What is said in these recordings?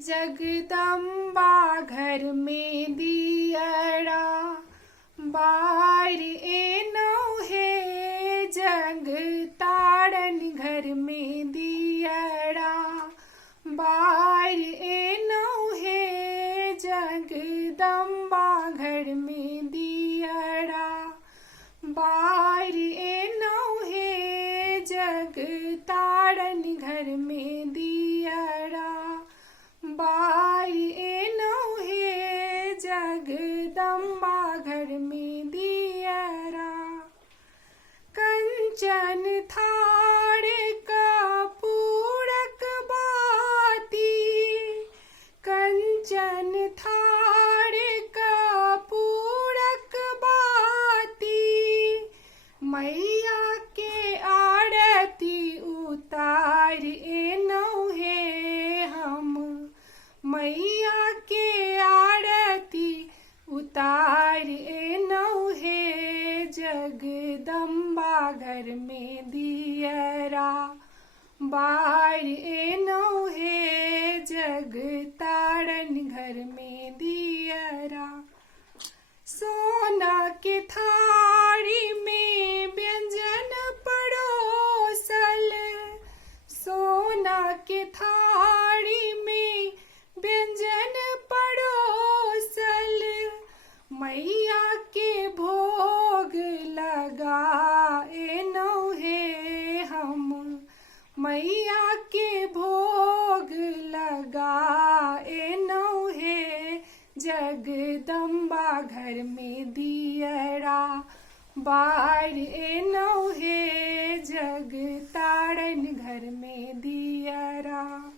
जगदम्बा घर में दियरा बार एनो है। जग ताड़न घर में दियरा बार एनो है। जगदम्बा घर में दियरा बार एनो है। जग ताड़न घर में दियरा बार एनो है। जगदम्बा घर में दियरा कंचन थाड़ कपूरक बाती। कंचन थाड़ कपूरक बाती। मैया के आरती उतार एनो है। हम मैया के आरती उतार एनो है। जगदम्बा घर में दियरा बार एनो है। जग ताड़न घर में दियरा सोना के थारी में व्यंजन परोसल। सोना के थारी में व्यंजन परोसल। मैया के भोग लगा एनो है। हम मैया के भोग लगा एनो है। जगदम्बा घर में दियरा बार एनो है। जग ताड़न घर में दियरा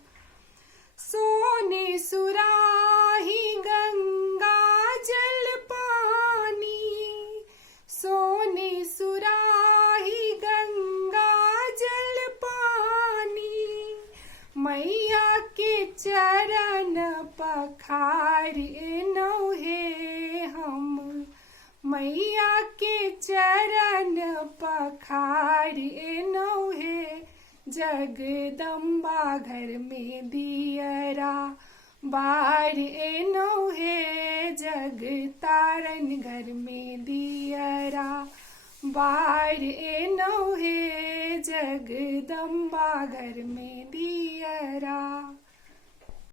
सोने सुराही गंगा जल पानी। सोने सुराही गंगा जल पानी। मैया के चरण पखार एनो है। हम मैया के चरण पखार एनो है। जगदम्बा घर में दियरा बार एनो है। जग ताड़न घर में दियरा बार एनो है। जगदम्बा घर में दियरा।